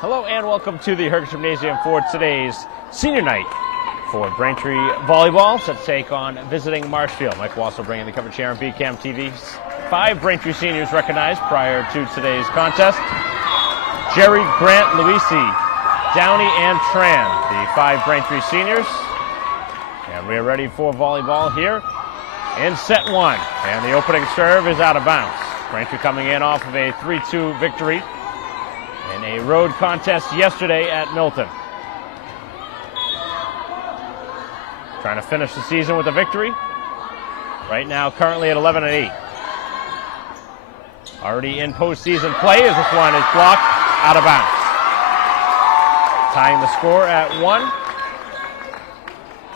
Hello and welcome to the Herc Gymnasium for today's senior night for Braintree Volleyball, set to take on visiting Marshfield. Mike Wassel bringing the coverage here on BCAM TV. 5 Braintree seniors recognized prior to today's contest. Jerry, Grant, Luisi, Downey, and Tran, the 5 Braintree seniors. And we are ready for volleyball here in set 1. And the opening serve is out of bounds. Braintree coming in off of a 3-2 victory in a road contest yesterday at Milton. Trying to finish the season with a victory. Right now, currently at 11-8. Already in postseason play as this one is blocked out of bounds. Tying the score at 1.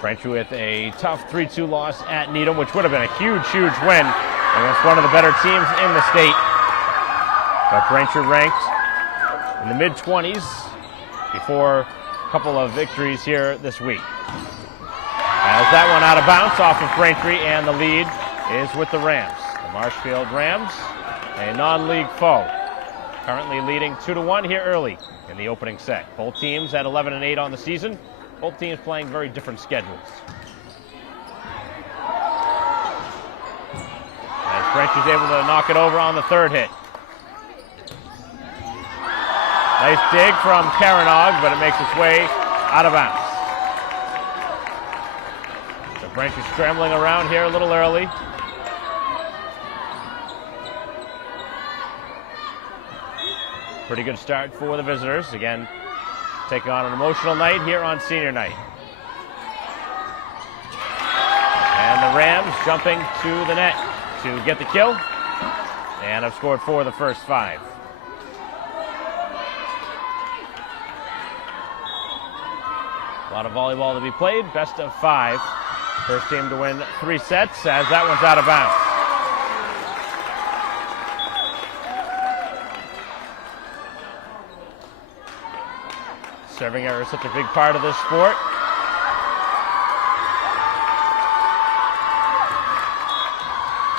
Braintree with a tough 3-2 loss at Needham, which would have been a huge, huge win against one of the better teams in the state. But Braintree ranked in the mid-20s before a couple of victories here this week. As that one out of bounds off of Braintree, and the lead is with the Rams. The Marshfield Rams, a non-league foe, currently leading 2-1 here early in the opening set. Both teams at 11-8 on the season. Both teams playing very different schedules. As Braintree's able to knock it over on the third hit. Nice dig from Karanog, but it makes its way out of bounds. So Braintree scrambling around here a little early. Pretty good start for the visitors. Again, taking on an emotional night here on senior night. And the Rams jumping to the net to get the kill. And have scored 4 of the first 5. A lot of volleyball to be played. Best of 5. First team to win 3 sets as that one's out of bounds. Serving error is such a big part of this sport.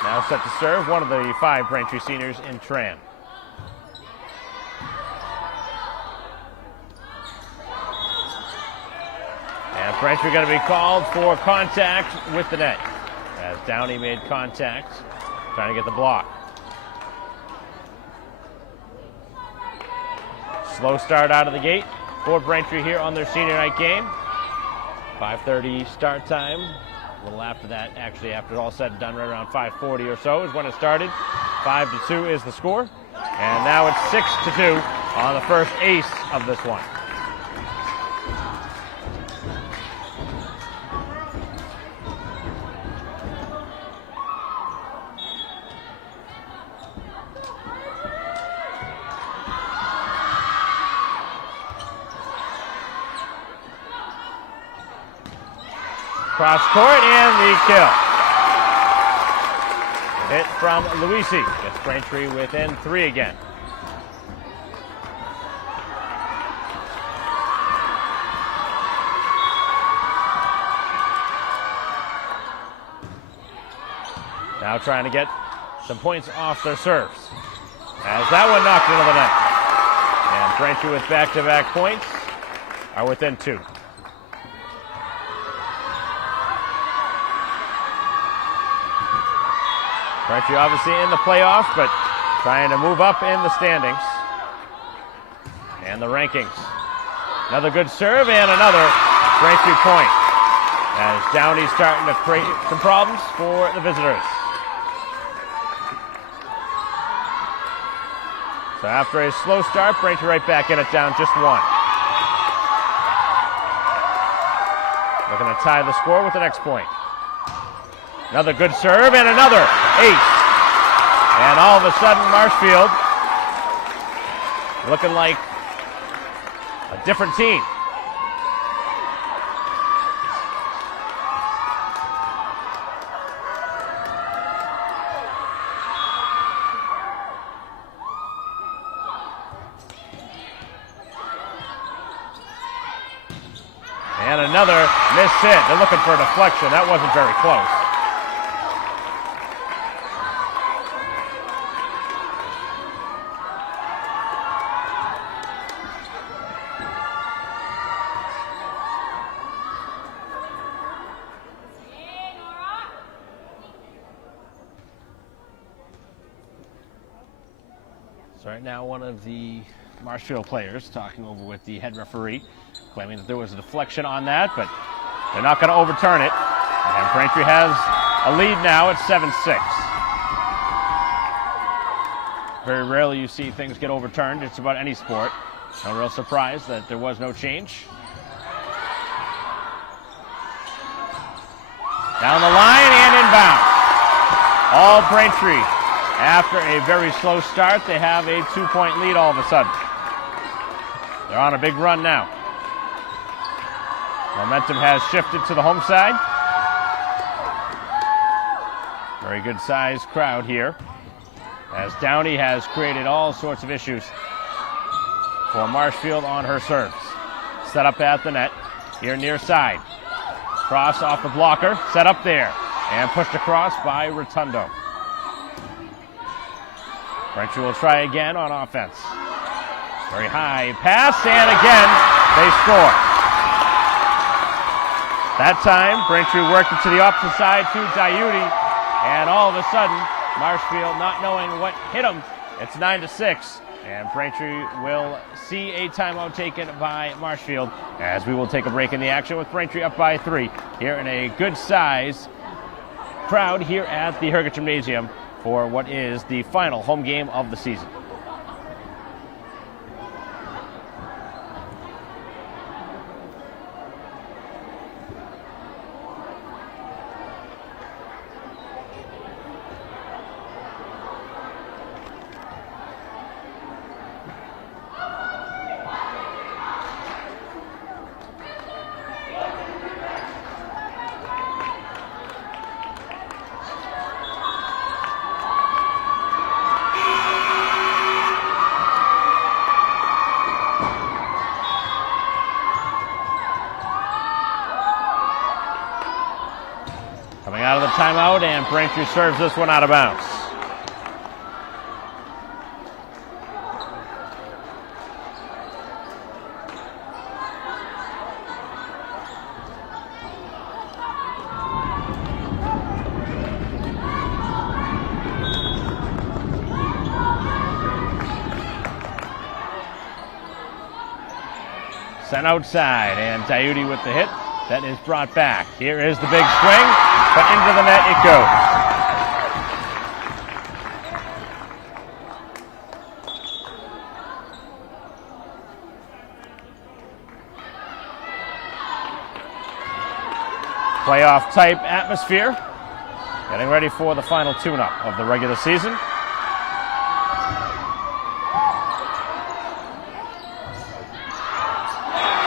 Now set to serve one of the 5 Braintree seniors in Tran. And Braintree going to be called for contact with the net as Downey made contact, trying to get the block. Slow start out of the gate for Braintree here on their senior night game. 5:30 start time. A little after that, actually, after all said and done, right around 5:40 or so is when it started. 5-2 is the score. And now it's 6-2 on the first ace of this one. Cross court and the kill. Hit from Luisi. Gets Braintree within 3 again. Now trying to get some points off their serves. As that one knocked into the net. And Braintree with back-to-back points are within 2. Braintree obviously in the playoffs, but trying to move up in the standings and the rankings. Another good serve and another Braintree point as Downey's starting to create some problems for the visitors. So after a slow start, Braintree right back in it, down just 1. Looking to tie the score with the next point. Another good serve and another ace. And all of a sudden, Marshfield looking like a different team. And another missed hit. They're looking for a deflection. That wasn't very close. So right now, one of the Marshfield players talking over with the head referee, claiming that there was a deflection on that, but they're not going to overturn it. And Braintree has a lead now at 7-6. Very rarely you see things get overturned, just about any sport. No real surprise that there was no change. Down the line and inbound. All Braintree. After a very slow start, they have a 2-point lead all of a sudden. They're on a big run now. Momentum has shifted to the home side. Very good sized crowd here, as Downey has created all sorts of issues for Marshfield on her serves. Set up at the net, here near side. Cross off the blocker, set up there, and pushed across by Rotundo. Braintree will try again on offense. Very high pass, and again, they score. That time, Braintree worked it to the opposite side to Diuti, and all of a sudden, Marshfield not knowing what hit them, it's 9-6, and Braintree will see a timeout taken by Marshfield, as we will take a break in the action with Braintree up by 3 here in a good size crowd here at the Herget Gymnasium for what is the final home game of the season. Coming out of the timeout, and Braintree serves this one out of bounds. Sent outside, and Diuti with the hit. That is brought back. Here is the big swing, but into the net it goes. Playoff type atmosphere. Getting ready for the final tune-up of the regular season.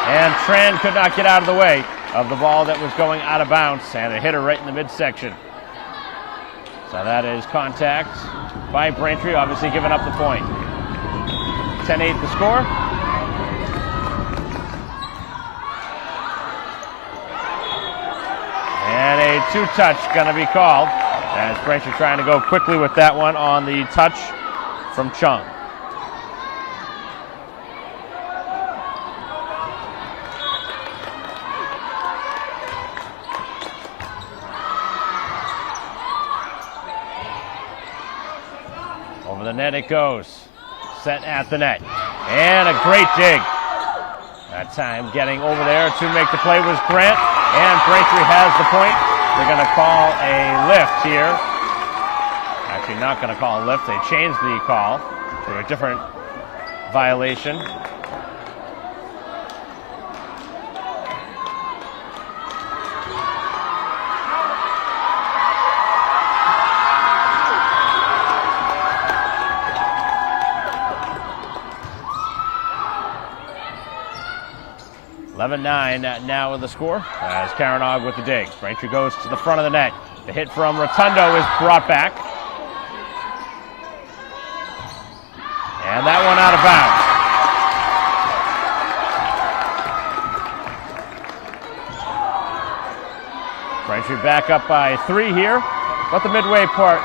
And Tran could not get out of the way of the ball that was going out of bounds, and it hit her right in the midsection. So that is contact by Braintree, obviously giving up the point. 10-8 the score. And a two-touch going to be called, as Braintree trying to go quickly with that one on the touch from Chung. Over the net it goes. Set at the net. And a great dig. That time getting over there to make the play was Grant. And Braintree has the point. They're going to call a lift here. Actually not going to call a lift. They changed the call to a different violation. (11-9) now in the score, as Karanog with the dig. Braintree goes to the front of the net. The hit from Rotundo is brought back. And that one out of bounds. Braintree back up by 3 here, but the midway part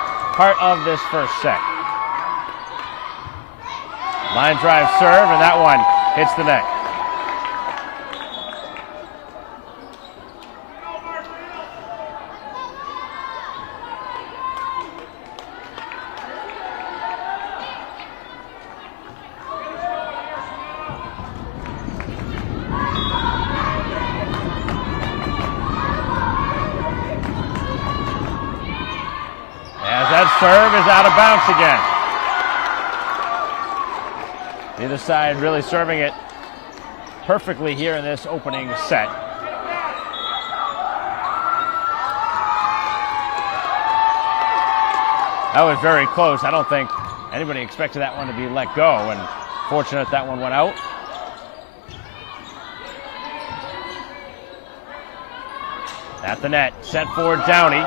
of this first set. Line drive serve, and that one hits the net. serve is out of bounds again. Either side really serving it perfectly here in this opening set. That was very close. I don't think anybody expected that one to be let go, and fortunate that one went out. At the net, set for Downey.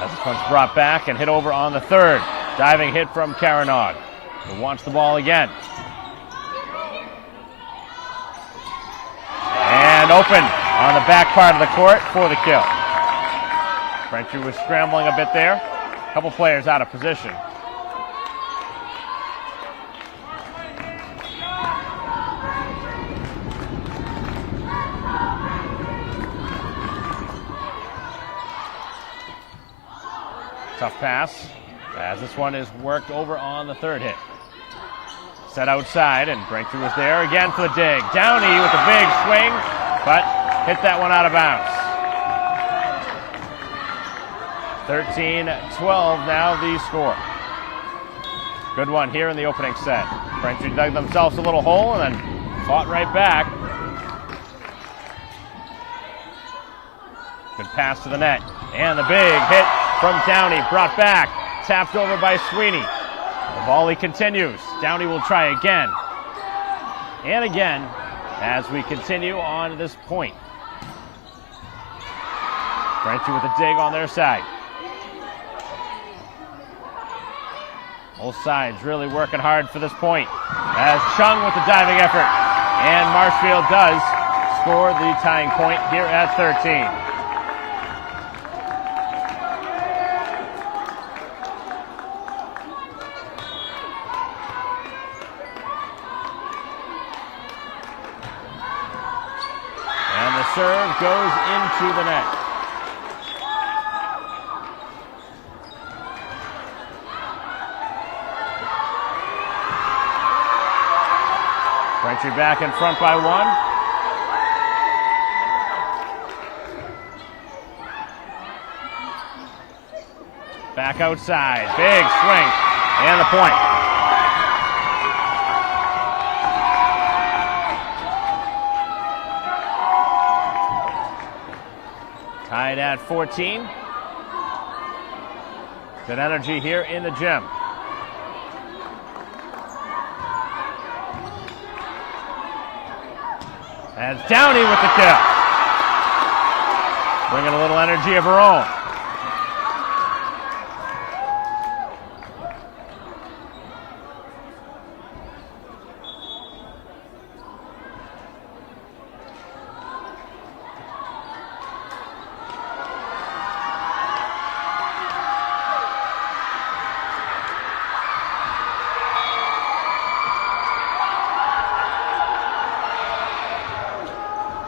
As this one's brought back and hit over on the third. Diving hit from Caranog, who wants the ball again. And open on the back part of the court for the kill. Braintree was scrambling a bit there. A couple players out of position. Tough pass, as this one is worked over on the third hit. Set outside, and Braintree was there again for the dig. Downey with a big swing, but hit that one out of bounds. 13-12 now the score. Good one here in the opening set. Braintree dug themselves a little hole and then fought right back. Good pass to the net, and the big hit from Downey, brought back, tapped over by Sweeney. The volley continues. Downey will try again and again as we continue on this point. Braintree with a dig on their side. Both sides really working hard for this point. As Chung with the diving effort, and Marshfield does score the tying point here at 13. Serve goes into the net. Braintree back in front by one. Back outside, big swing, and the point. Tied at 14. Good energy here in the gym. As Downey with the kill. Bringing a little energy of her own.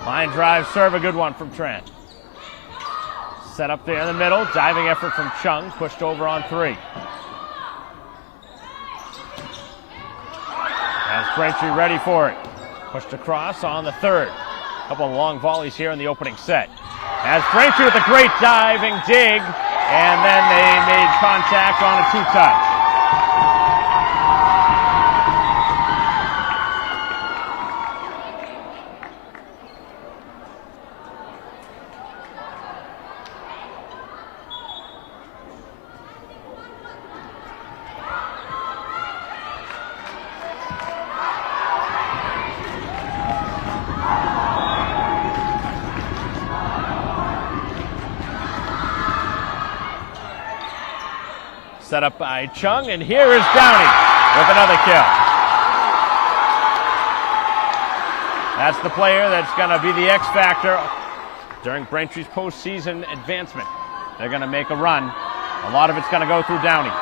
Line drive serve, a good one from Trent. Set up there in the middle, diving effort from Chung, pushed over on three. As Braintree ready for it. Pushed across on the third. A couple of long volleys here in the opening set. As Braintree with a great diving dig, and then they made contact on a two-touch. Set up by Chung, and here is Downey with another kill. That's the player that's going to be the X factor during Braintree's postseason advancement. They're going to make a run. A lot of it's going to go through Downey.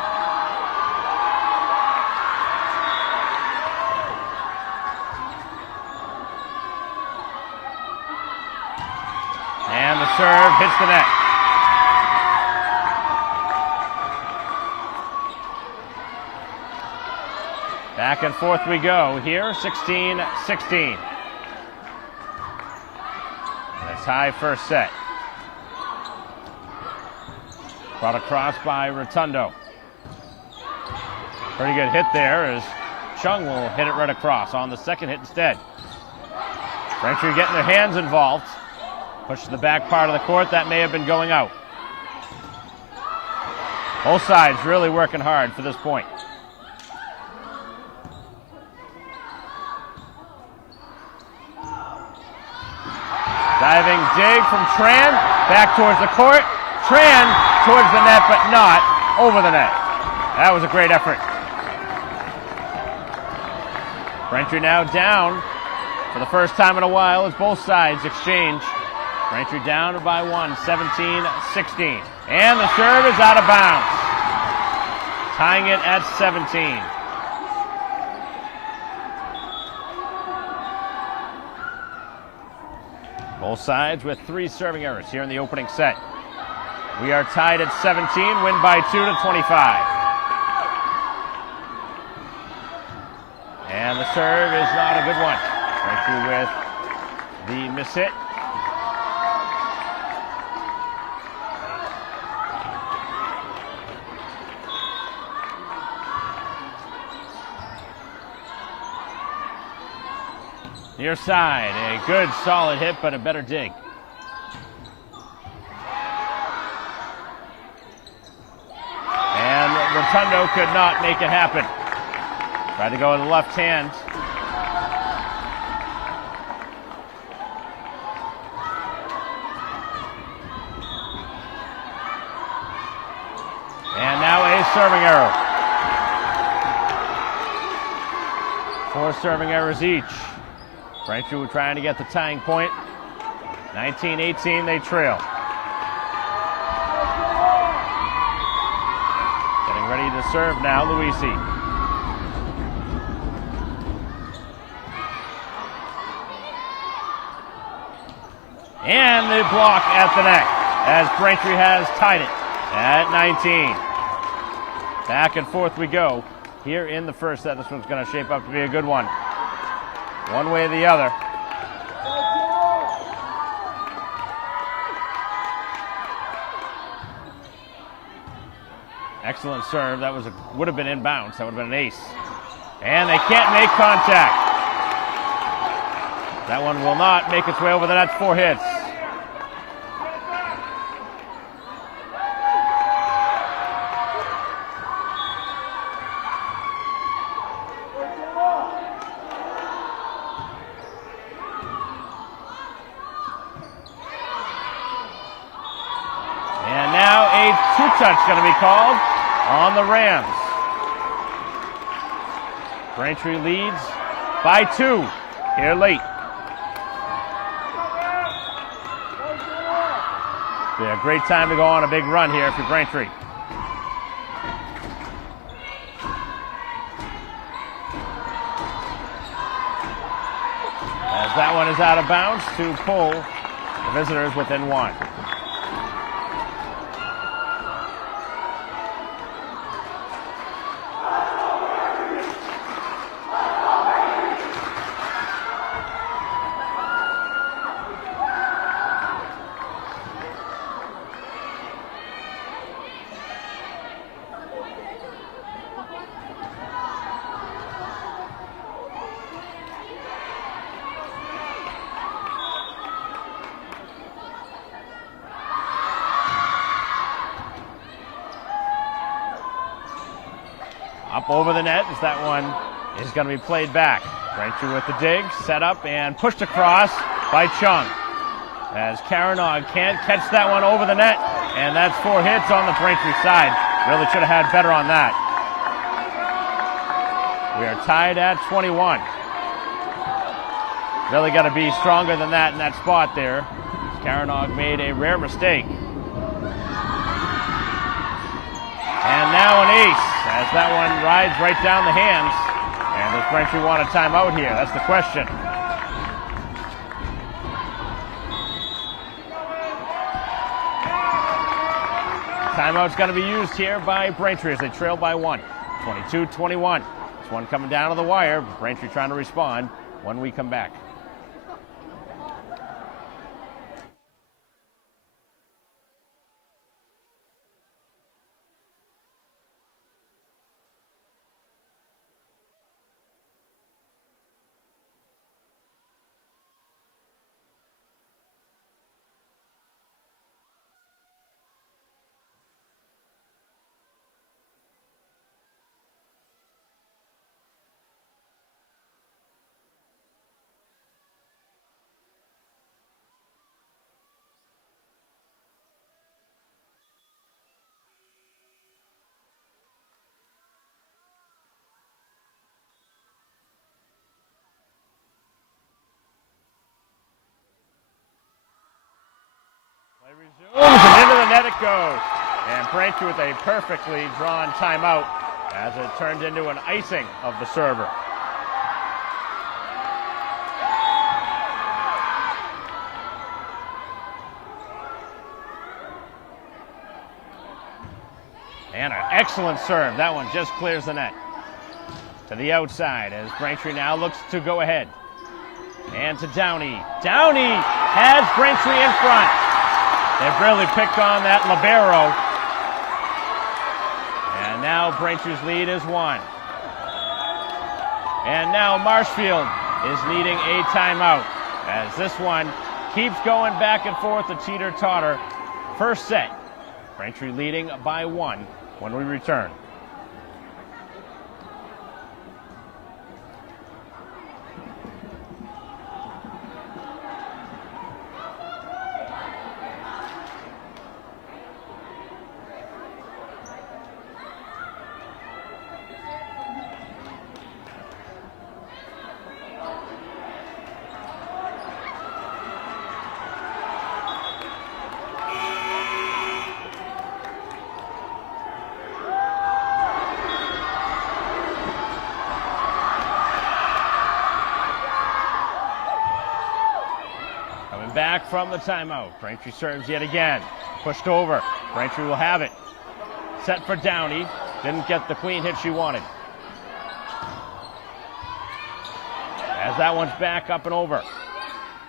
And the serve hits the net. Back and forth we go here, 16-16. A tie first set. Brought across by Rotundo. Pretty good hit there as Chung will hit it right across on the second hit instead. Braintree getting their hands involved. Push to the back part of the court. That may have been going out. Both sides really working hard for this point. Diving dig from Tran, back towards the court. Tran towards the net, but not over the net. That was a great effort. Braintree now down for the first time in a while as both sides exchange. Braintree down by one, 17-16. And the serve is out of bounds. Tying it at 17. Both sides with 3 serving errors here in the opening set. We are tied at 17, win by 2-25. And the serve is not a good one. Braintree with the miss hit. Near side, a good solid hit, but a better dig. And Rotundo could not make it happen. Tried to go with the left hand. And now a serving error. 4 serving errors each. Braintree were trying to get the tying point. 19-18, they trail. Getting ready to serve now, Luisi. And the block at the net as Braintree has tied it at 19. Back and forth we go here in the first set. This one's going to shape up to be a good one. One way or the other. Excellent serve. That would have been inbounds. That would have been an ace. And they can't make contact. That one will not make its way over the net. 4 hits. Touch going to be called on the Rams. Braintree leads by 2 here late. Be a great time to go on a big run here for Braintree. As that one is out of bounds to pull the visitors within 1. Up over the net as that one is going to be played back. Braintree with the dig, set up and pushed across by Chung. As Caranog can't catch that one over the net, and that's 4 hits on the Braintree side. Really should have had better on that. We are tied at 21. Really got to be stronger than that in that spot there. Caranog made a rare mistake. And now an ace, as that one rides right down the hands. And does Braintree want a timeout here? That's the question. Timeout's going to be used here by Braintree as they trail by 1. 22-21. This one coming down to the wire. Braintree trying to respond when we come back. it go. And Braintree with a perfectly drawn timeout as it turned into an icing of the server. And an excellent serve. That one just clears the net. To the outside as Braintree now looks to go ahead. And to Downey. Downey has Braintree in front. They've really picked on that libero. And now Braintree's lead is 1. And now Marshfield is needing a timeout as this one keeps going back and forth, a teeter-totter. First set, Braintree leading by 1 when we return. Back from the timeout. Braintree serves yet again. Pushed over. Braintree will have it. Set for Downey. Didn't get the clean hit she wanted. As that one's back up and over.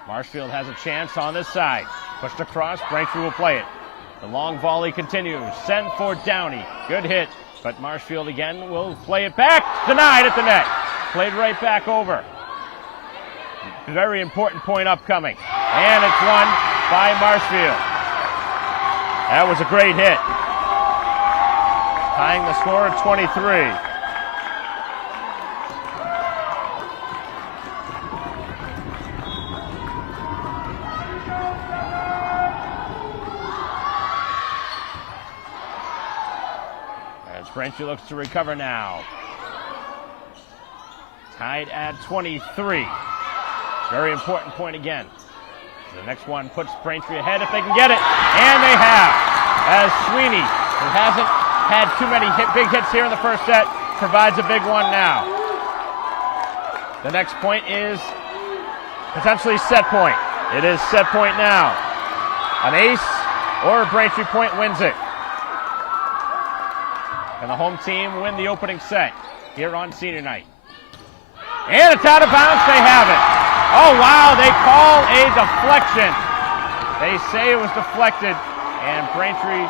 Marshfield has a chance on this side. Pushed across. Braintree will play it. The long volley continues. Sent for Downey. Good hit. But Marshfield again will play it back. Denied at the net. Played right back over. Very important point upcoming. And it's won by Marshfield. That was a great hit. Tying the score at 23. As Braintree looks to recover now. Tied at 23. Very important point again. The next one puts Braintree ahead if they can get it. And they have. As Sweeney, who hasn't had too many big hits here in the first set, provides a big one now. The next point is potentially set point. It is set point now. An ace or a Braintree point wins it. And the home team win the opening set here on senior night. And it's out of bounds. They have it. Oh, wow, they call a deflection. They say it was deflected, and Braintree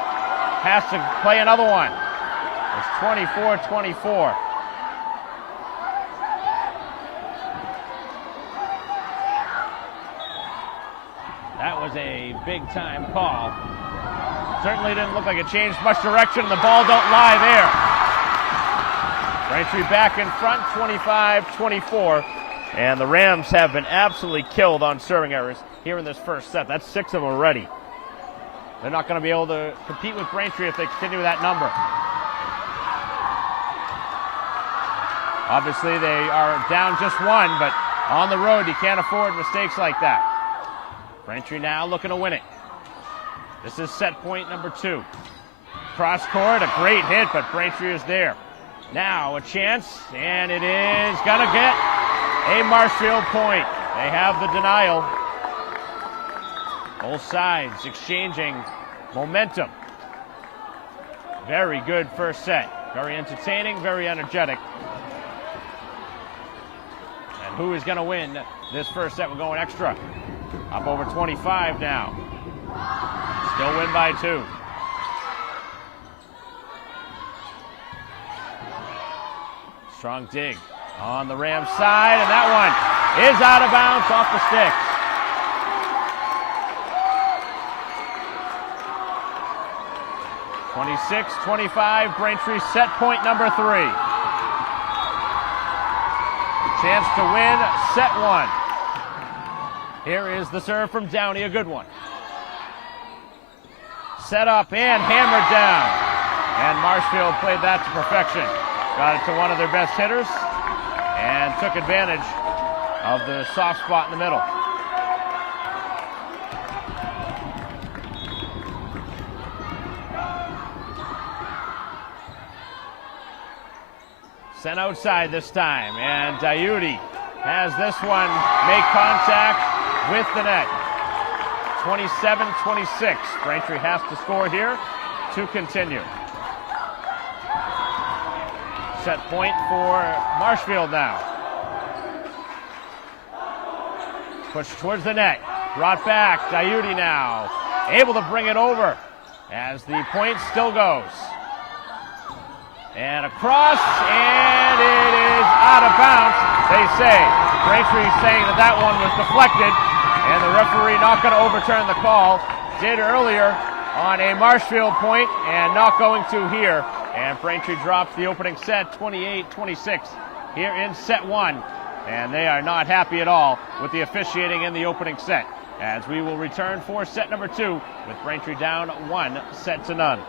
has to play another one. It's 24-24. That was a big-time call. Certainly didn't look like it changed much direction, and the ball don't lie there. Braintree back in front, 25-24. And the Rams have been absolutely killed on serving errors here in this first set. That's 6 of them already. They're not going to be able to compete with Braintree if they continue that number. Obviously, they are down just 1, but on the road, you can't afford mistakes like that. Braintree now looking to win it. This is set point number 2. Cross court, a great hit, but Braintree is there. Now a chance, and it is going to get a Marshfield point. They have the denial. Both sides exchanging momentum. Very good first set. Very entertaining, very energetic. And who is going to win this first set? We're going extra. Up over 25 now. Still win by 2. Strong dig on the Rams side, and that one is out of bounds off the sticks. (26-25), Braintree set point number 3. Chance to win set 1. Here is the serve from Downey, a good one. Set up and hammered down. And Marshfield played that to perfection. Got it to one of their best hitters and took advantage of the soft spot in the middle. Sent outside this time, and Diuti has this one make contact with the net. 27-26. Braintree has to score here to continue. Set point for Marshfield now. Pushed towards the net. Brought back. Diuti now able to bring it over as the point still goes. And across, and it is out of bounds, they say. Braintree saying that one was deflected, and the referee not going to overturn the call. Did earlier on a Marshfield point, and not going to here. And Braintree drops the opening set, 28-26, here in set one. And they are not happy at all with the officiating in the opening set, as we will return for set number two with Braintree down 1-0.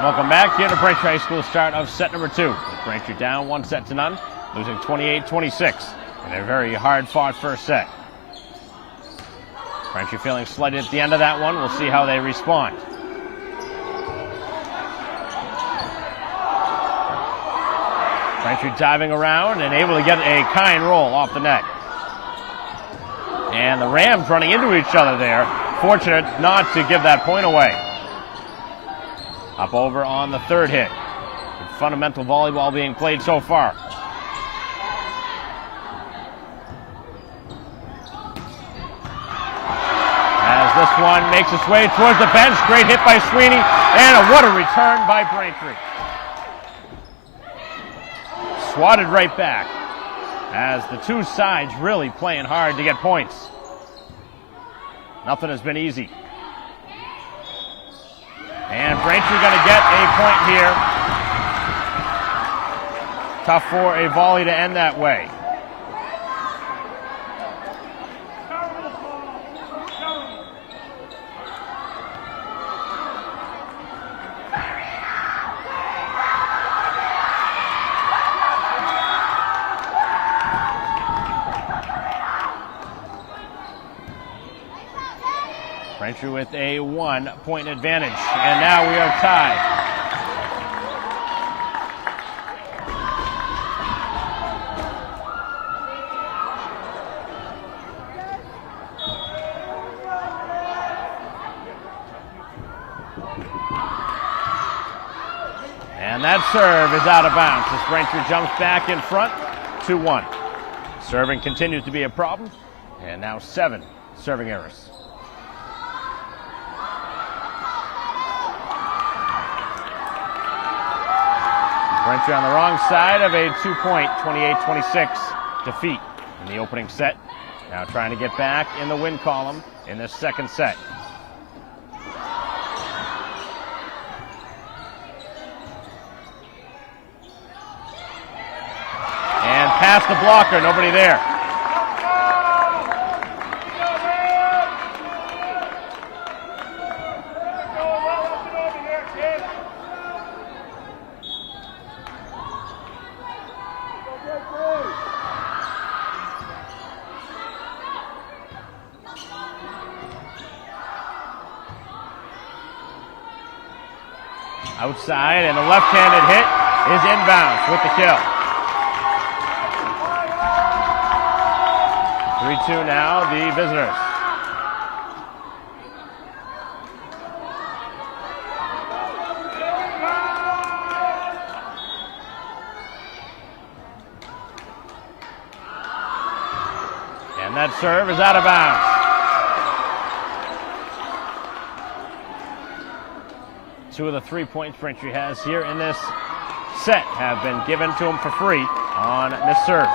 Welcome back here to Braintree High School, start of set number two. Braintree down 1-0, losing 28-26 in a very hard-fought first set. Braintree feeling slighted at the end of that one. We'll see how they respond. Braintree diving around and able to get a kind roll off the net. And the Rams running into each other there. Fortunate not to give that point away. Up over on the third hit. Fundamental volleyball being played so far. As this one makes its way towards the bench. Great hit by Sweeney. And what a return by Braintree. Swatted right back. As the two sides really playing hard to get points. Nothing has been easy. And Braintree going to get a point here. Tough for a volley to end that way. Braintree with a 1-point advantage, and now we are tied. And that serve is out of bounds as Braintree jumps back in front, 2-1. Serving continues to be a problem, and now 7 serving errors. Braintree on the wrong side of a 2-point, 28-26 defeat in the opening set. Now trying to get back in the win column in this second set. And past the blocker, nobody there. Outside, and the left-handed hit is inbounds with the kill. 3-2 now, the visitors. And that serve is out of bounds. Two of the 3 points Braintree has here in this set have been given to him for free on missed serves.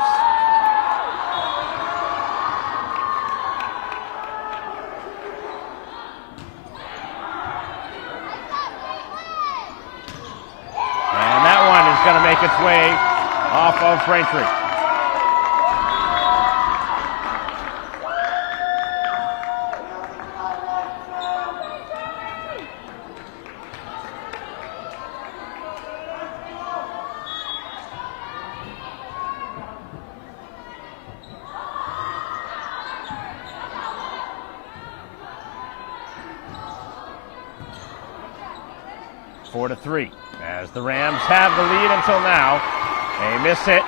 And that one is going to make its way off of Braintree. Four to 3 as the Rams have the lead until now. A miss hit.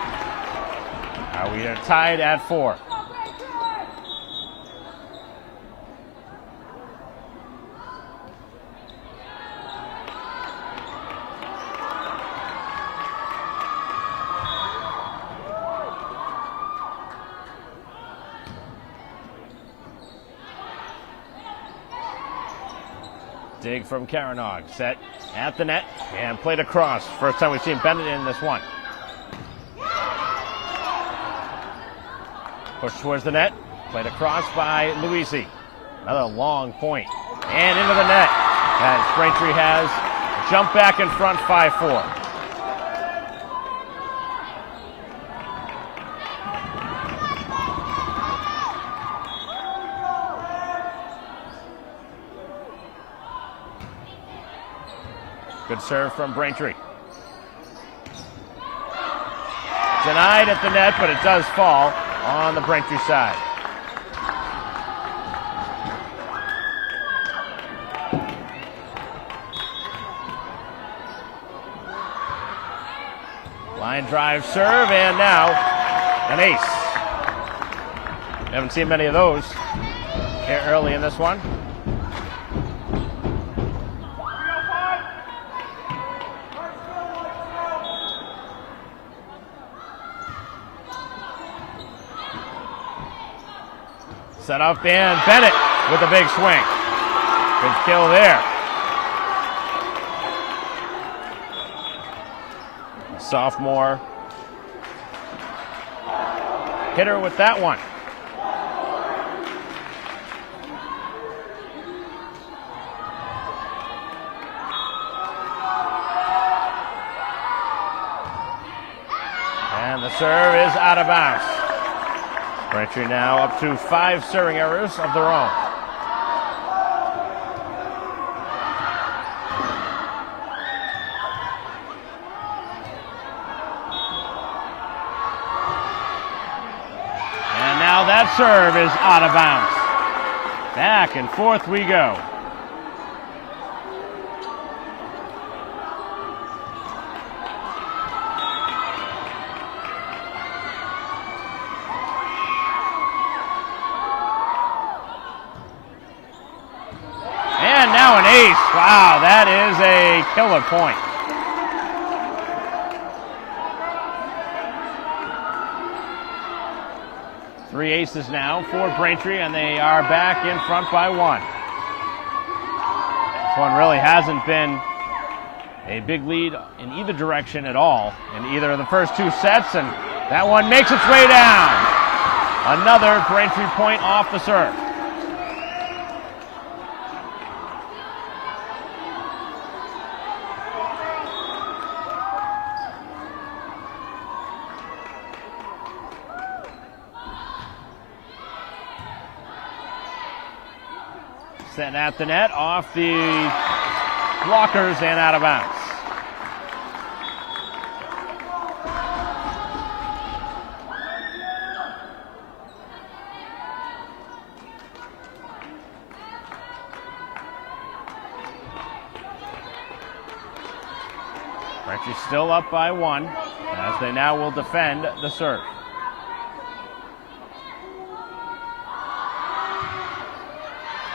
We are tied at 4. Dig from Caranog, set at the net and played across. First time we've seen Bennett in this one. Push towards the net, played across by Luisi. Another long point and into the net as Braintree has jumped back in front 5-4. Good serve from Braintree. Denied at the net, but it does fall on the Braintree side. Line drive serve, and now an ace. Haven't seen many of those here early in this one. Set up, and Bennett with a big swing. Good kill there. Sophomore hitter with that one. the serve is out of bounds. Braintree now up to 5 serving errors of their own. And now that serve is out of bounds. Back and forth we go. And now an ace. Wow, that is a killer point. Three aces now for Braintree, and they are back in front by 1. This one really hasn't been a big lead in either direction at all in either of the first 2 sets, and that one makes its way down. Another Braintree point off the serve. Set at the net, off the blockers and out of bounds. Braintree still up by 1, as they now will defend the serve.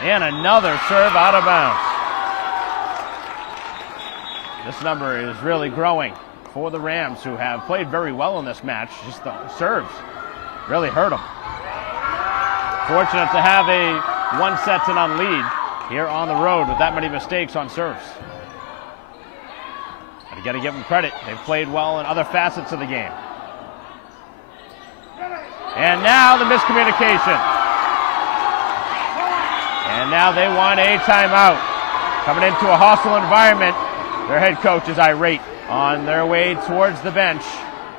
And another serve out of bounds. This number is really growing for the Rams, who have played very well in this match. Just the serves really hurt them. Fortunate to have a 1-set-to-none lead here on the road with that many mistakes on serves. But you got to give them credit. They've played well in other facets of the game. And now the miscommunication. And now they want a timeout. Coming into a hostile environment, their head coach is irate on their way towards the bench.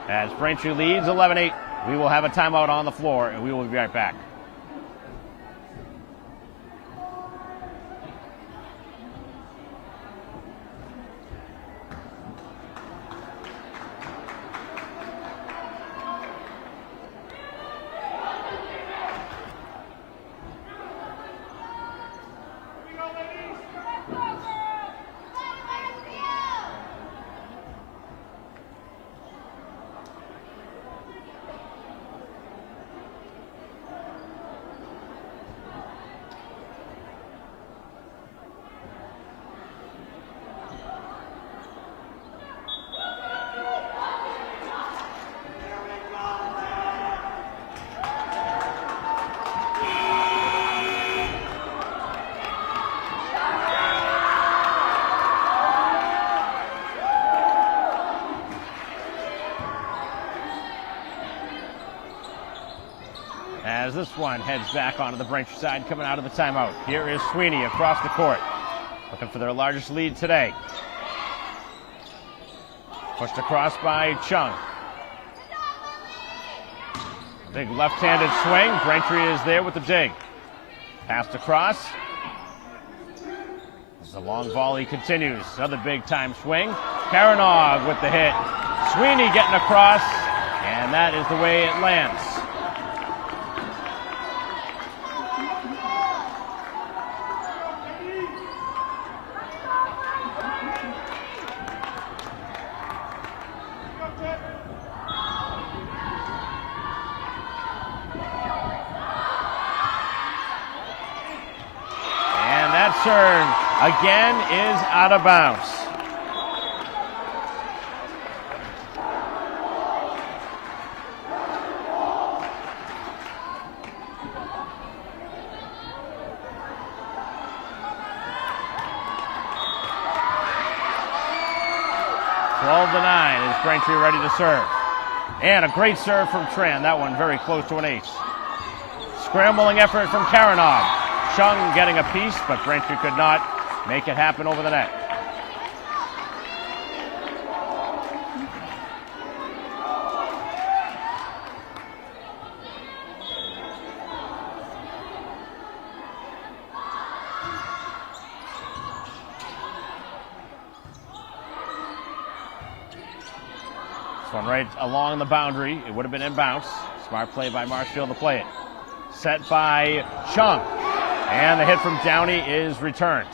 As Braintree leads 11-8, we will have a timeout on the floor, and we will be right back. As this one heads back onto the Braintree side, coming out of the timeout. Here is Sweeney across the court, looking for their largest lead today. Pushed across by Chung. Big left-handed swing. Braintree is there with the dig. Passed across. As the long volley continues. Another big-time swing. Karanog with the hit. Sweeney getting across, and that is the way it lands. Serve again is out of bounds. Is Braintree ready to serve? And a great serve from Tran. That one very close to an ace. Scrambling effort from Karanog. Chung getting a piece, but Braintree could not make it happen over the net. one right along the boundary. It would have been in bounce. Smart play by Marshfield to play it. Set by Chung. And the hit from Downey is returned.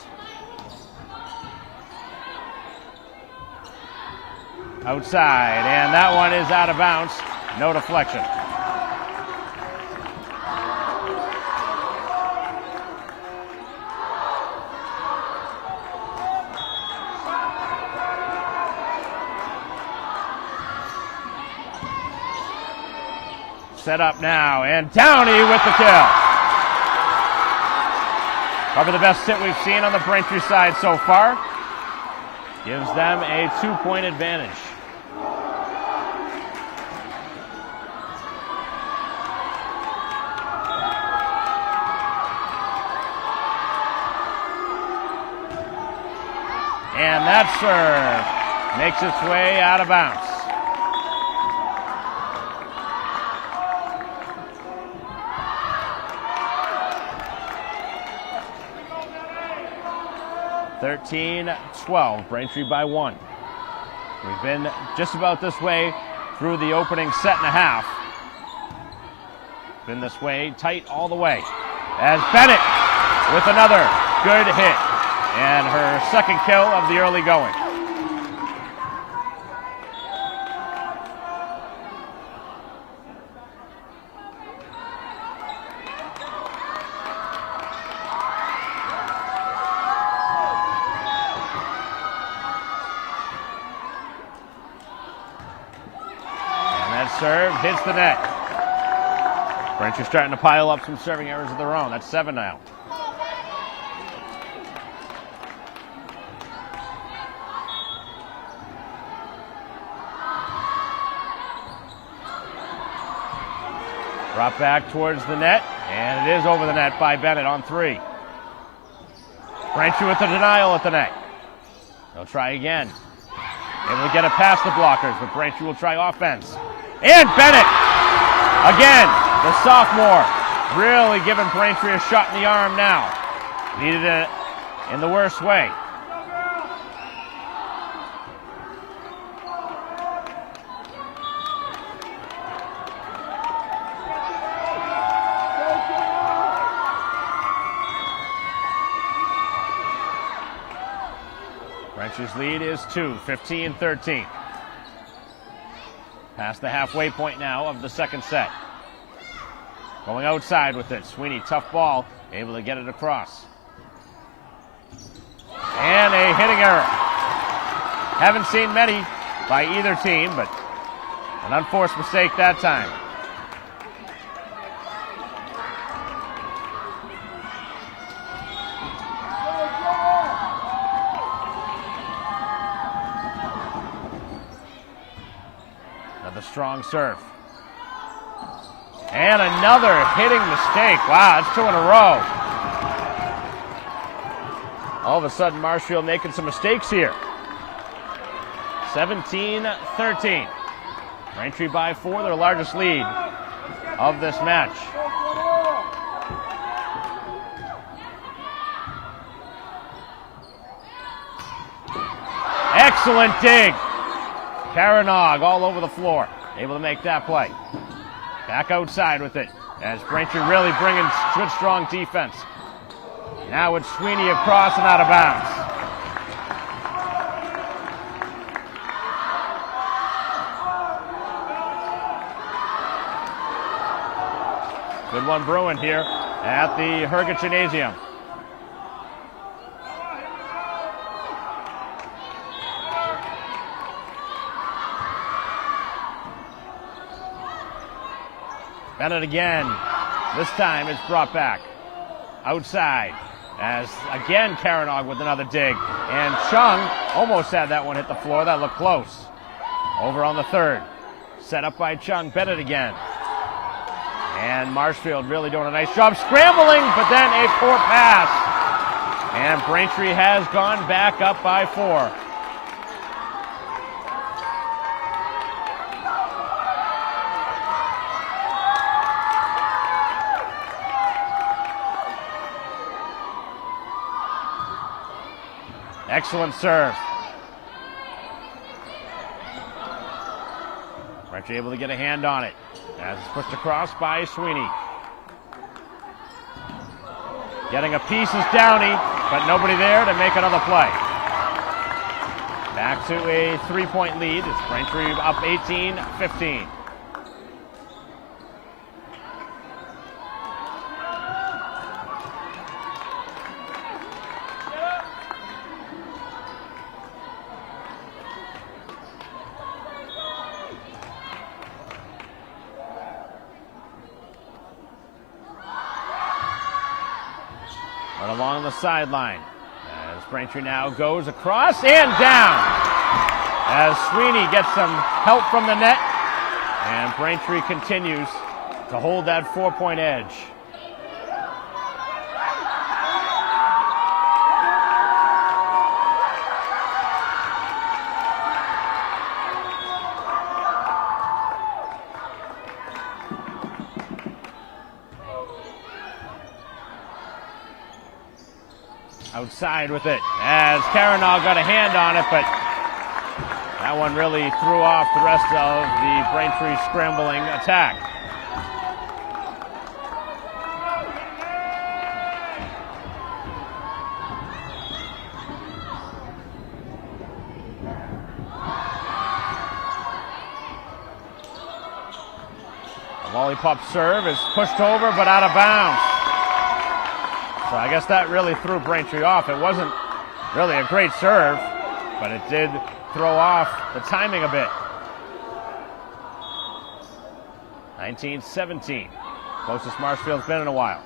Outside, and that one is out of bounds. No deflection. Set up now, and Downey with the kill. Probably the best hit we've seen on the Braintree side so far. Gives them a 2-point advantage. And that serve makes its way out of bounds. (13-12), Braintree by 1. We've been just about this way through the opening set and a half. Been this way, tight all the way. As Bennett with another good hit. And her second kill of the early going. And that serve hits the net. Braintree starting to pile up some serving errors of their own. That's 7 now. Drop back towards the net, and it is over the net by Bennett on 3. Braintree with the denial at the net. They'll try again. Able to get it past the blockers, but Braintree will try offense. And Bennett, again, the sophomore, really giving Braintree a shot in the arm now. Needed it in the worst way. Braintree's lead is 2, 15-13. Past the halfway point now of the second set. Going outside with it. Sweeney, tough ball, able to get it across. And a hitting error. Haven't seen many by either team, but an unforced mistake that time. Another strong serve. And another hitting mistake. Wow, that's 2 in a row. All of a sudden, Marshfield making some mistakes here. 17-13. Braintree by 4, their largest lead of this match. Excellent dig. Caranog all over the floor. Able to make that play. Back outside with it as Braintree really bringing good, strong defense. Now it's Sweeney across and out of bounds. Good one brewing here at the Herget Gymnasium. Bennett again. This time it's brought back. Outside. As again Caranog with another dig. And Chung almost had that one hit the floor. That looked close. Over on the third. Set up by Chung. Bennett again. And Marshfield really doing a nice job scrambling, but then a poor pass. And Braintree has gone back up by 4. Excellent serve. Braintree able to get a hand on it as it's pushed across by Sweeney. Getting a piece is Downey, but nobody there to make another play. Back to a 3-point lead. It's Braintree up 18-15. Right along the sideline. As Braintree now goes across and down. As Sweeney gets some help from the net. And Braintree continues to hold that 4-point edge. Outside with it as Caranog got a hand on it, but that one really threw off the rest of the Braintree scrambling attack. The lollipop serve is pushed over but out of bounds. So I guess that really threw Braintree off. It wasn't really a great serve, but it did throw off the timing a bit. 19-17. Closest Marshfield's been in a while.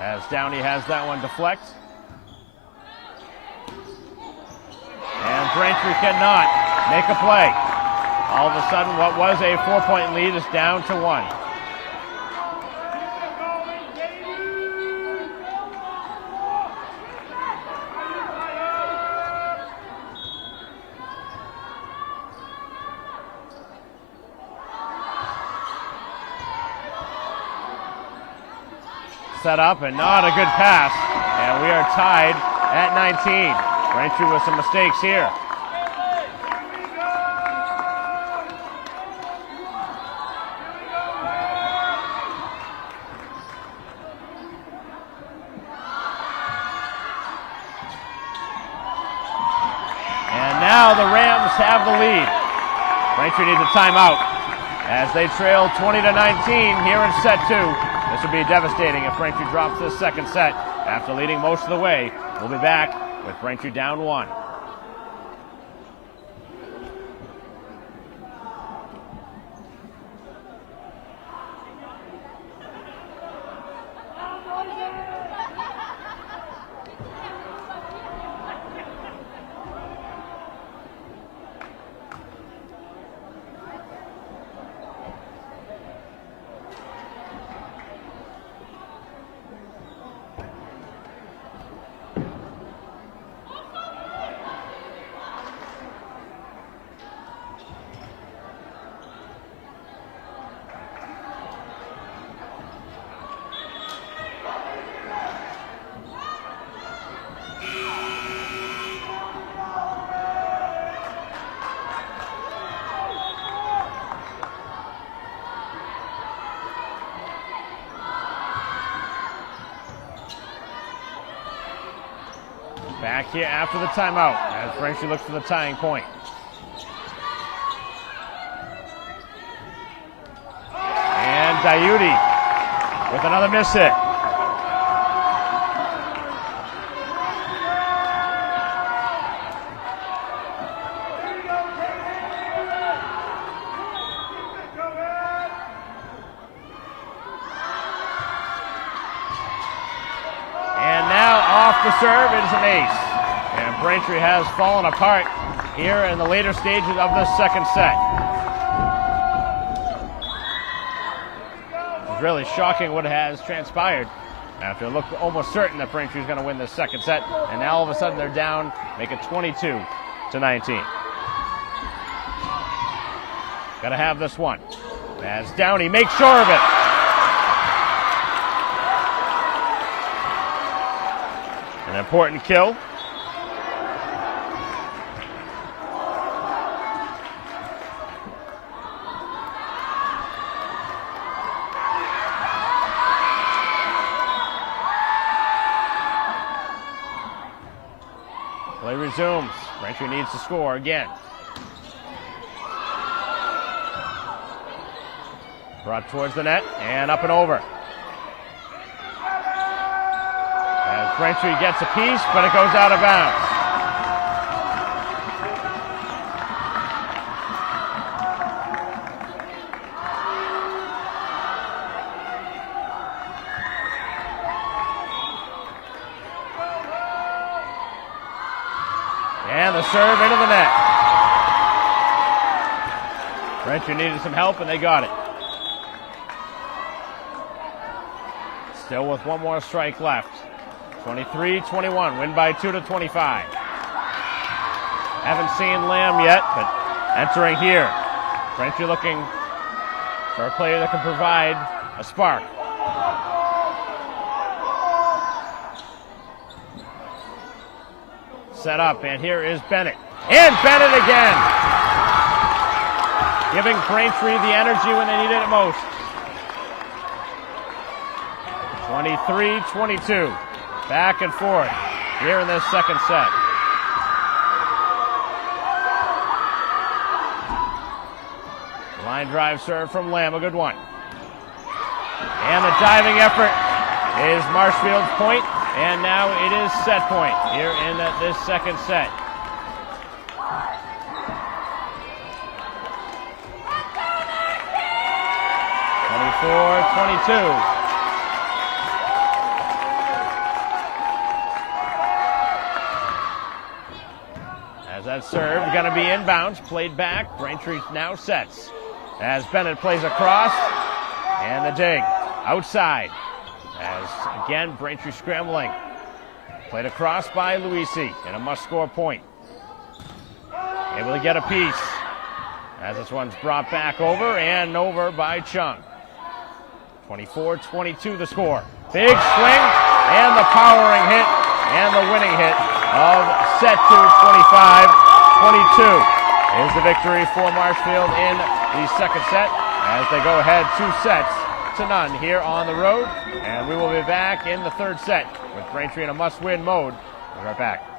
As Downey has that one deflect. And Braintree cannot make a play. All of a sudden, what was a 4-point lead is down to 1. Set up and not a good pass, and we are tied at 19. Braintree with some mistakes here. And now the Rams have the lead. Braintree needs a timeout as they trail 20-19 here in set 2. This would be devastating if Braintree drops this second set after leading most of the way. We'll be back with Braintree down 1. Back here after the timeout as Braintree looks for the tying point. And Diuti with another miss hit. And now off the serve, it is an ace. And Braintree has fallen apart here in the later stages of the second set. It's really shocking what has transpired after it looked almost certain that Braintree is going to win this second set. And now all of a sudden they're down, make it 22-19. Got to have this one. As Downey makes sure of it. An important kill. resumes. Braintree needs to score again. Brought towards the net and up and over. As Braintree gets a piece, but it goes out of bounds. And the serve into the net. Braintree needed some help, and they got it. Still with one more strike left. 23-21, win by 2-25. Haven't seen Lamb yet, but entering here. Braintree looking for a player that can provide a spark. Set up, and here is Bennett. And Bennett again! Giving Braintree the energy when they needed it most. 23-22. Back and forth here in this second set. Line drive serve from Lamb, a good one. And the diving effort is Marshfield's point, and now it is set point here in this second set. (24-22). That serve going to be inbounds, played back. Braintree now sets as Bennett plays across, and the dig outside as again Braintree scrambling. Played across by Luisi, and a must-score point. Able to get a piece as this one's brought back over and over by Chung. 24-22 the score. Big swing and the powering hit and the winning hit of set 2, 25-22 is the victory for Marshfield in the second set as they go ahead 2-0 here on the road. And we will be back in the third set with Braintree in a must-win mode. We'll be right back.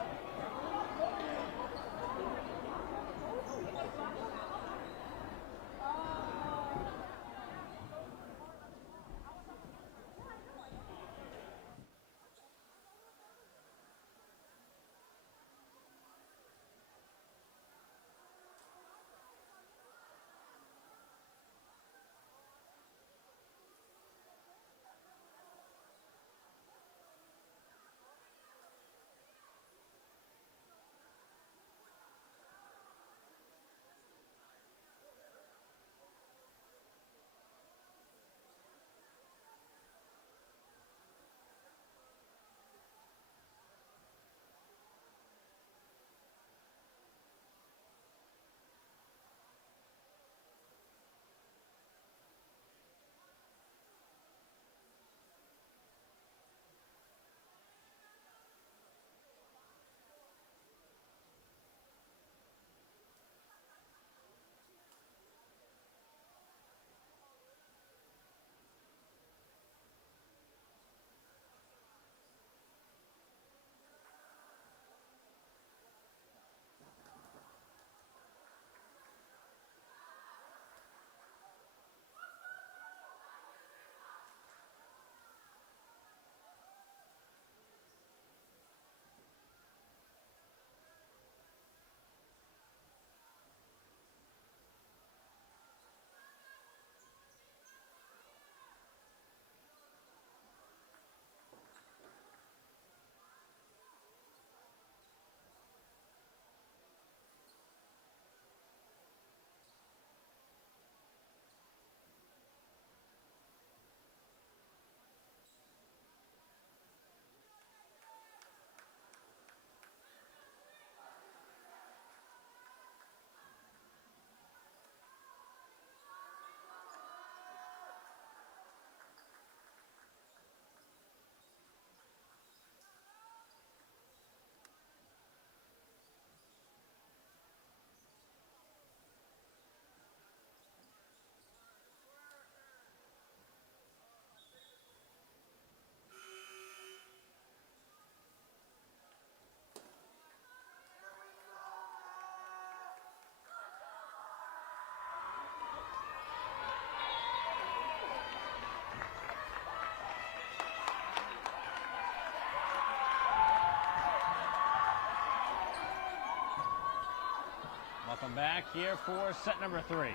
Welcome back here for set number 3.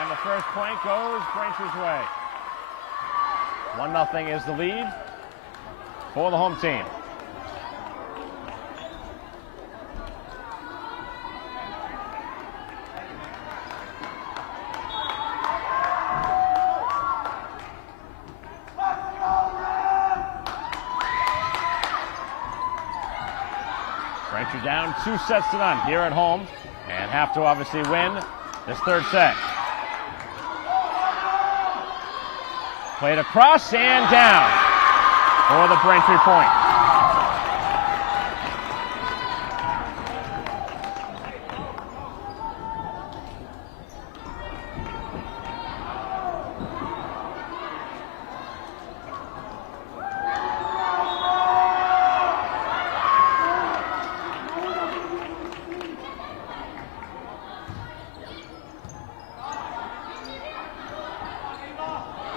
And the first point goes Braintree's way. 1-0 is the lead for the home team. Braintree down 2-0 here at home and have to obviously win this third set. Played across and down for the Braintree point.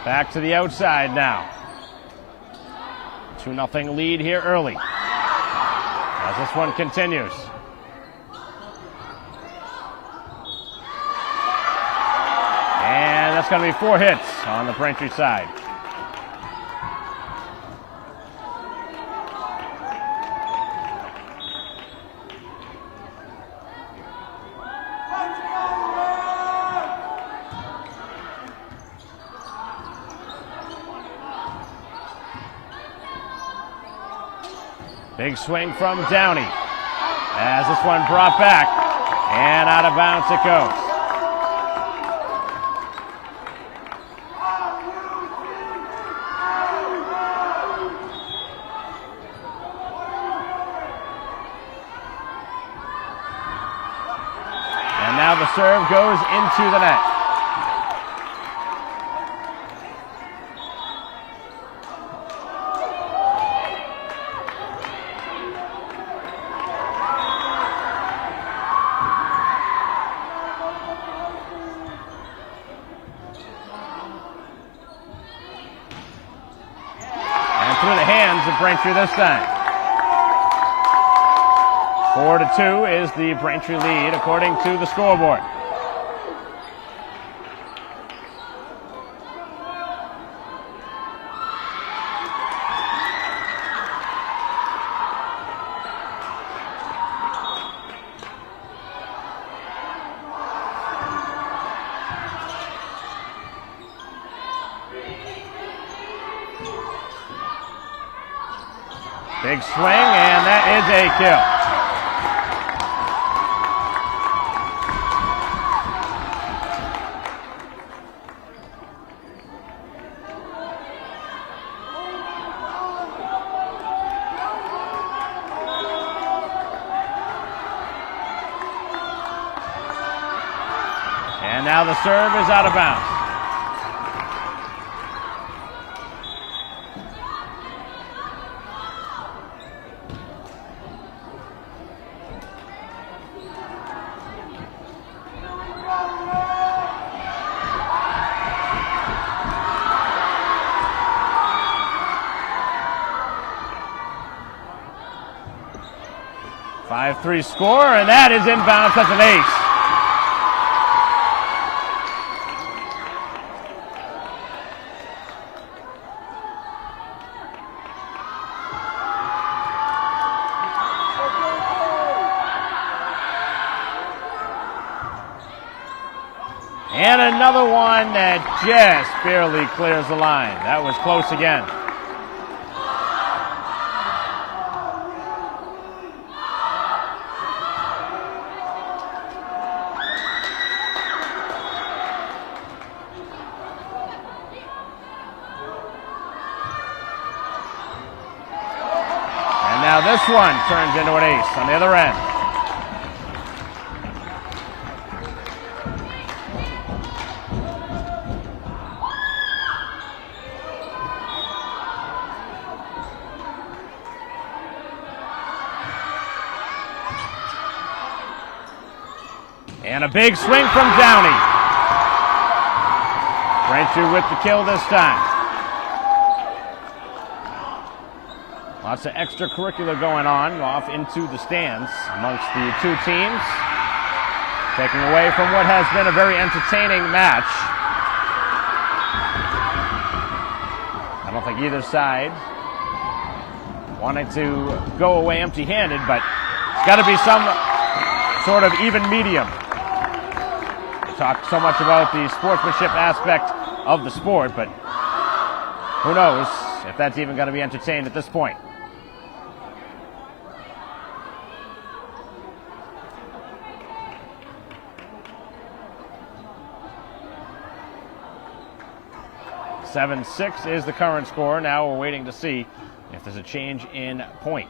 Back to the outside now. 2-0 lead here early as this one continues. And that's going to be 4 hits on the Braintree side. Big swing from Downey as this one brought back and out of bounds it goes. And now the serve goes into the net. Through the hands of Braintree this time. 4-2 is the Braintree lead according to the scoreboard. Big swing, and that is a kill. And now the serve is out of bounds. Five-3 score, and that is inbounds. That's an ace. And another one that just barely clears the line. That was close again. And now this one turns into an ace on the other end. And a big swing from Downey. Braintree with the kill this time. Lots of extracurricular going on off into the stands amongst the two teams, taking away from what has been a very entertaining match. I don't think either side wanted to go away empty-handed, but it's got to be some sort of even medium. We talk so much about the sportsmanship aspect of the sport, but who knows if that's even going to be entertained at this point. (7-6) is the current score. Now we're waiting to see if there's a change in point.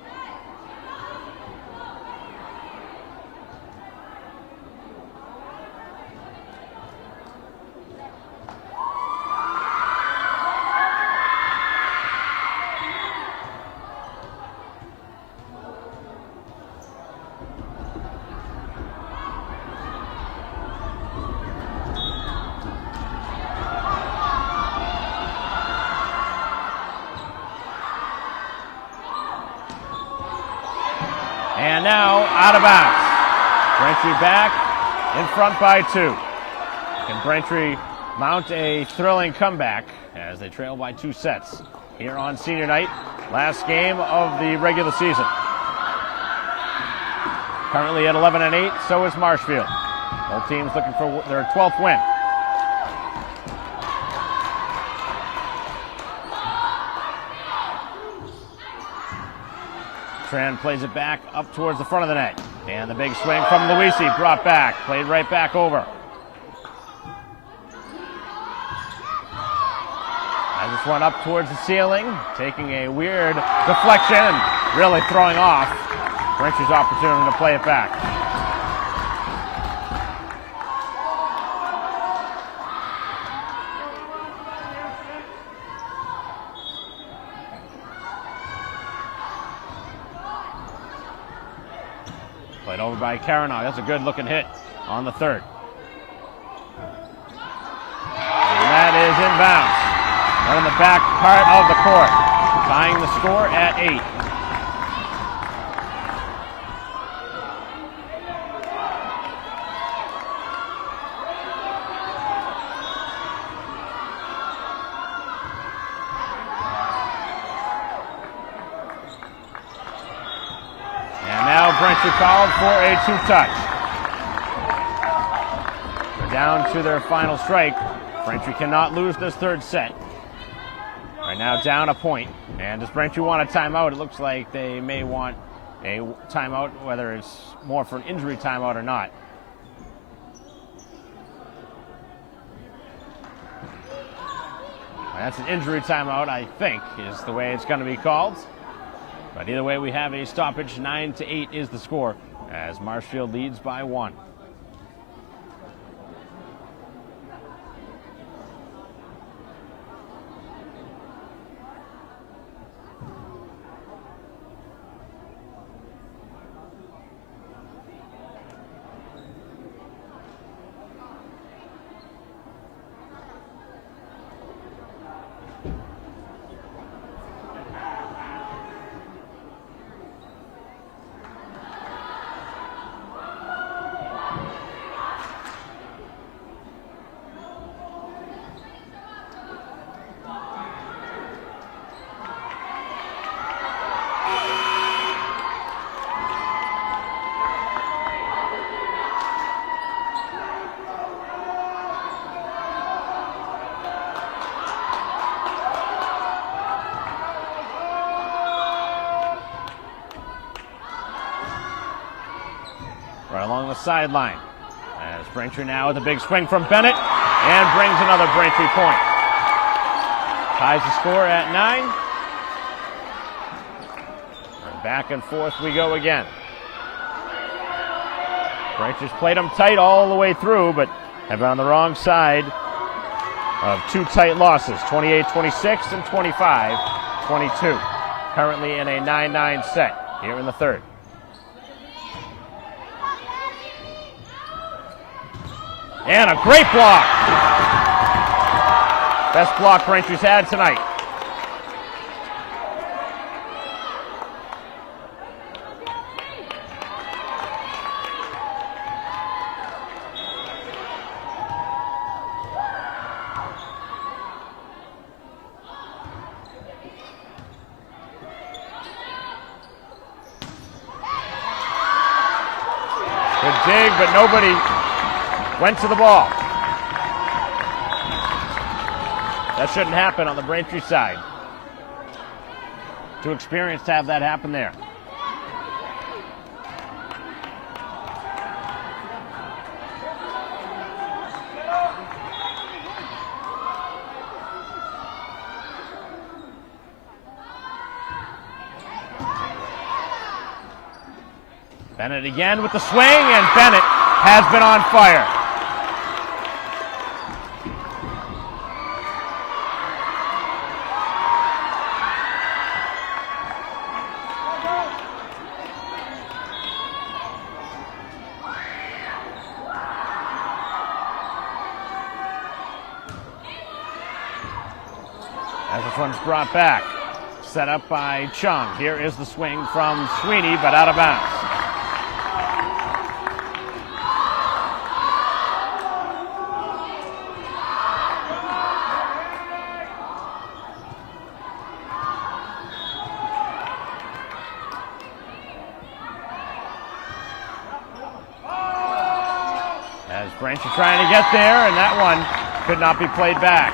And now out of bounds. Braintree back in front by 2. Can Braintree mount a thrilling comeback as they trail by 2 sets here on senior night, last game of the regular season? Currently at 11-8, so is Marshfield. Both teams looking for their 12th win. Tran plays it back up towards the front of the net. And the big swing from Luisi, brought back, played right back over. As this one up towards the ceiling, taking a weird deflection and really throwing off Brentry's opportunity to play it back. Played over by Karanov. That's a good looking hit on the third. And that is inbounds. Right on the back part of the court. Tying the score at 8. Braintree called for a 2-touch. They're down to their final strike. Braintree cannot lose this third set. Right now down a point. And does Braintree want a timeout? It looks like they may want a timeout, whether it's more for an injury timeout or not. That's an injury timeout, I think, is the way it's going to be called. But either way, we have a stoppage. 9-8 is the score as Marshfield leads by 1. Right along the sideline. As Braintree now with a big swing from Bennett and brings another Braintree point. Ties the score at 9. And back and forth we go again. Braintree's played them tight all the way through, but have been on the wrong side of 2 tight losses, 28-26 and 25-22. Currently in a 9-9 set here in the third. And a great block. Best block Braintree's had tonight. Good dig, but nobody went to the ball. That shouldn't happen on the Braintree side. Too experienced to have that happen there. Bennett again with the swing, and Bennett has been on fire. As this one's brought back, set up by Chung. Here is the swing from Sweeney, but out of bounds. As Braintree trying to get there, and that one could not be played back.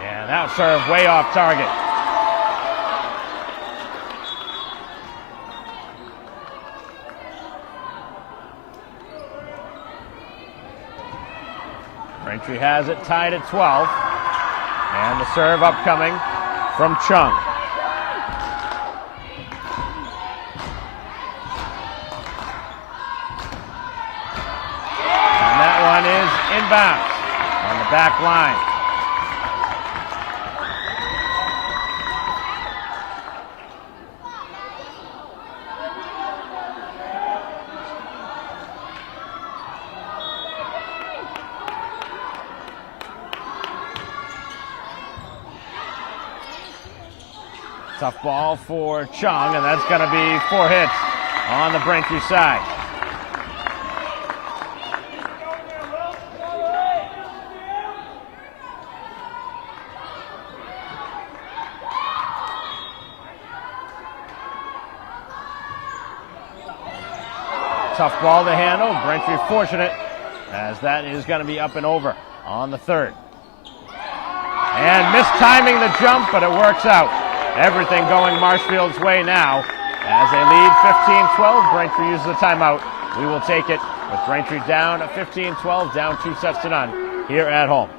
And that serve way off target. Braintree has it tied at 12. And the serve upcoming from Chung. And that one is inbounds on the back line. Tough ball for Chung, and that's going to be 4 hits on the Braintree side. Tough ball to handle. Braintree fortunate, as that is going to be up and over on the third. And mistiming the jump, but it works out. Everything going Marshfield's way now. As they lead 15-12, Braintree uses a timeout. We will take it with Braintree down 15-12, down 2-0 here at home.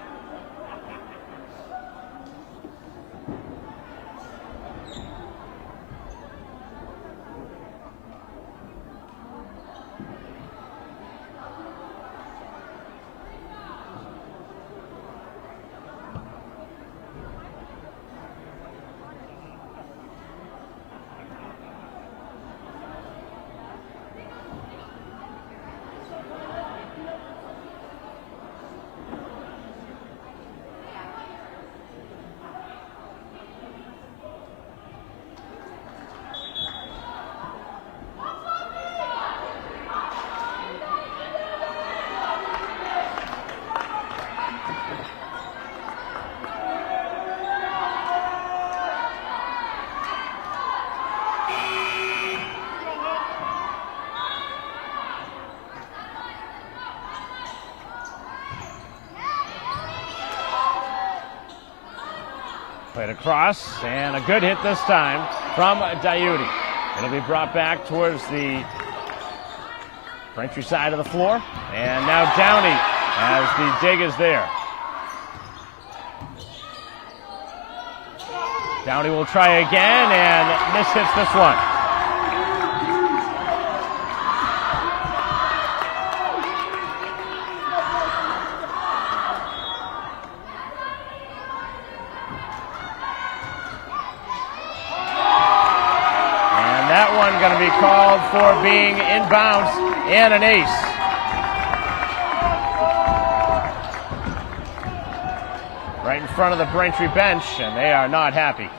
Played across, and a good hit this time from Diuti. It'll be brought back towards the Braintree side of the floor. And now Downey, as the dig is there. Downey will try again, and mishits this one. Going to be called for being inbounds and an ace. Right in front of the Braintree bench, and they are not happy.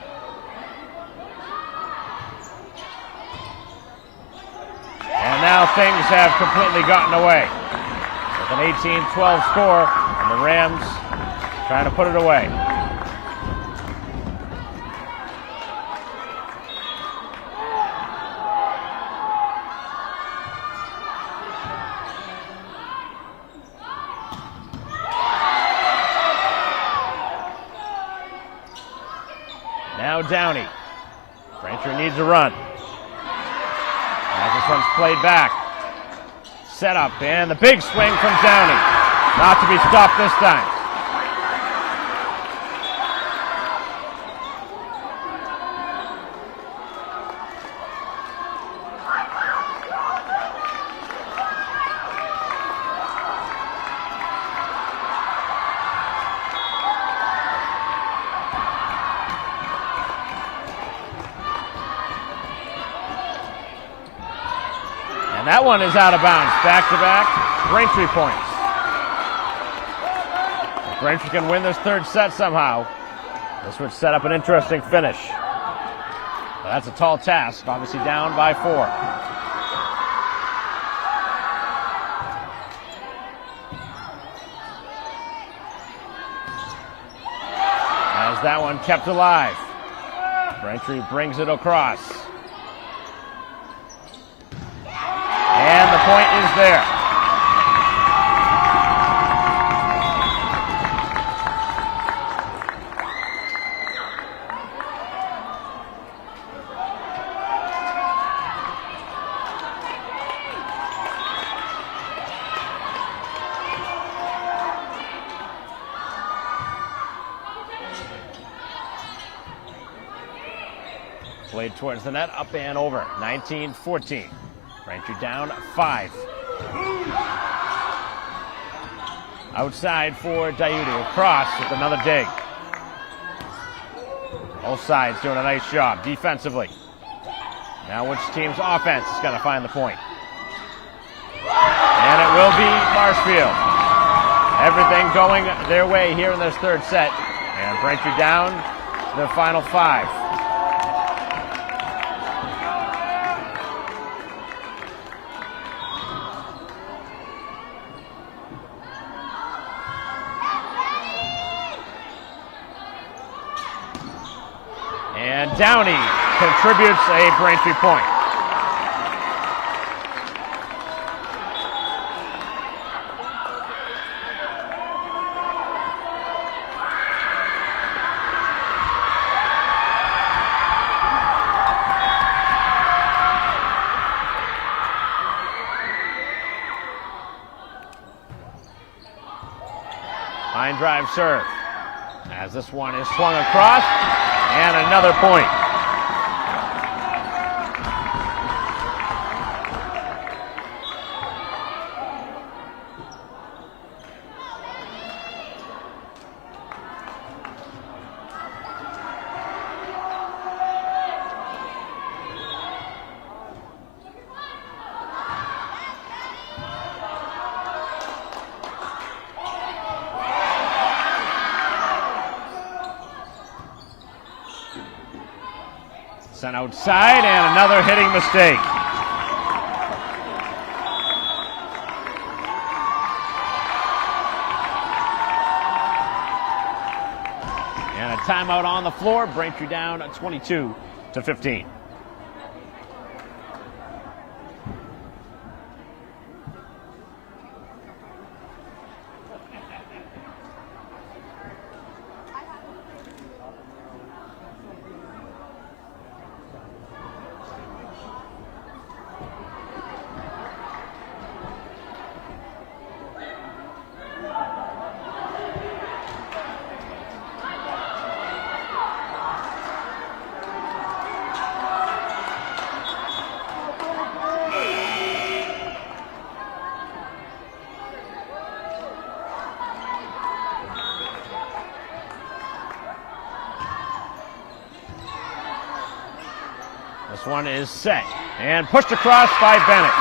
And now things have completely gotten away. With an 18-12 score, and the Rams trying to put it away. Now Downey. Braintree needs a run. As this one's played back. Set up, and the big swing from Downey. Not to be stopped this time. And that one is out of bounds. Back-to-back Braintree points. If Braintree can win this third set somehow, this would set up an interesting finish. But that's a tall task, obviously down by 4. As that one kept alive. Braintree brings it across. And the point is there. Played towards the net, up and over, 19-14. Braintree down 5. Outside for Diuti, across with another dig. Both sides doing a nice job defensively. Now which team's offense is going to find the point? And it will be Marshfield. Everything going their way here in this third set. And Braintree down to their final 5. And Downey contributes a Braintree point. Line drive serve. As this one is swung across. And another point. Sent outside, and another hitting mistake. And a timeout on the floor. Braintree down 22-15. This one is set and pushed across by Bennett.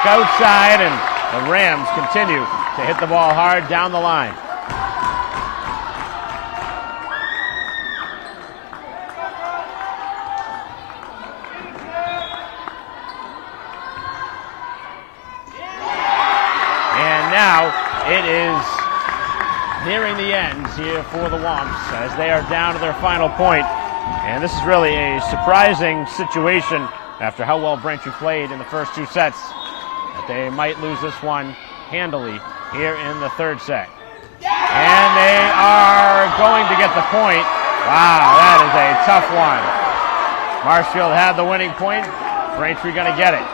puck outside, and the Rams continue to hit the ball hard down the line. And now it is nearing the end here for the Womps as they are down to their final point. And this is really a surprising situation after how well Braintree played in the first two sets, that they might lose this one handily here in the third set. And they are going to get the point. Wow, that is a tough one. Marshfield had the winning point. Braintree going to get it.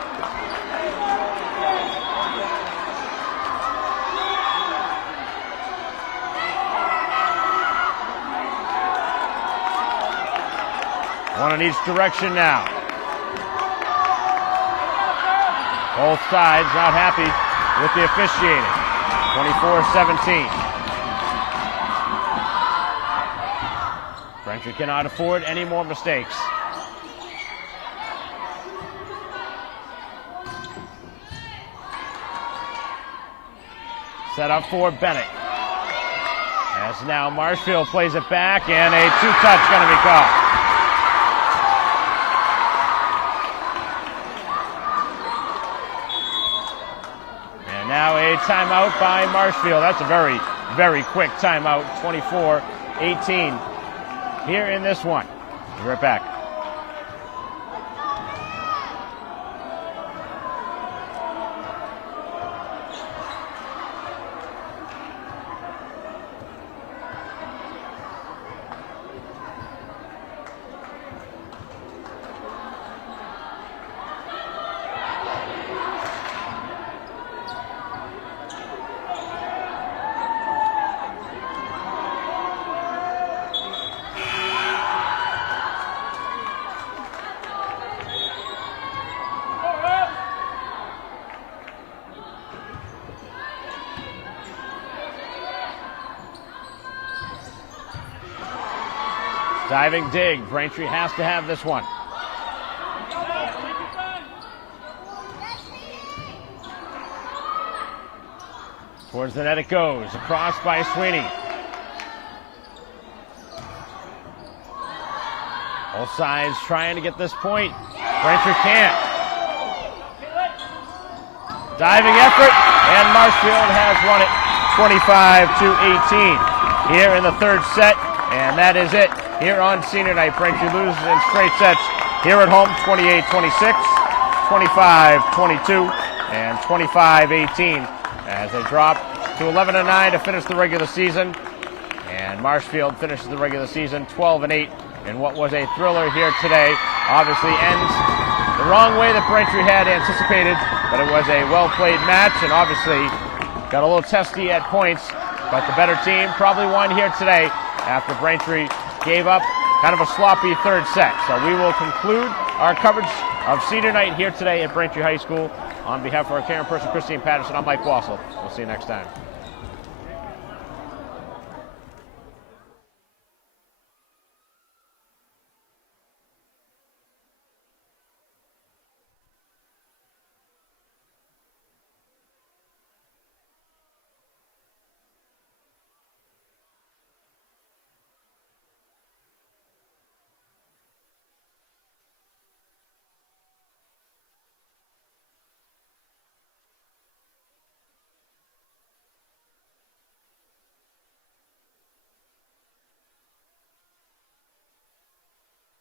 One in each direction now. Both sides not happy with the officiating. 24-17. Braintree cannot afford any more mistakes. Set up for Bennett. As now Marshfield plays it back, and a two-touch going to be called. Now a timeout by Marshfield. That's a very, very quick timeout. 24-18 here in this one. Be right back. Diving dig. Braintree has to have this one. Towards the net it goes. Across by Sweeney. Both sides trying to get this point. Braintree can't. Diving effort, and Marshfield has won it 25-18 here in the third set, and that is it. Here on senior night, Braintree loses in straight sets. Here at home, 28-26, 25-22, and 25-18 as they drop to 11-9 to finish the regular season. And Marshfield finishes the regular season 12-8 in what was a thriller here today. Obviously ends the wrong way that Braintree had anticipated, but it was a well-played match, and obviously got a little testy at points, but the better team probably won here today after Braintree gave up kind of a sloppy third set. So we will conclude our coverage of senior night here today at Braintree High School. On behalf of our camera person, Christine Patterson, I'm Mike Wassel. We'll see you next time.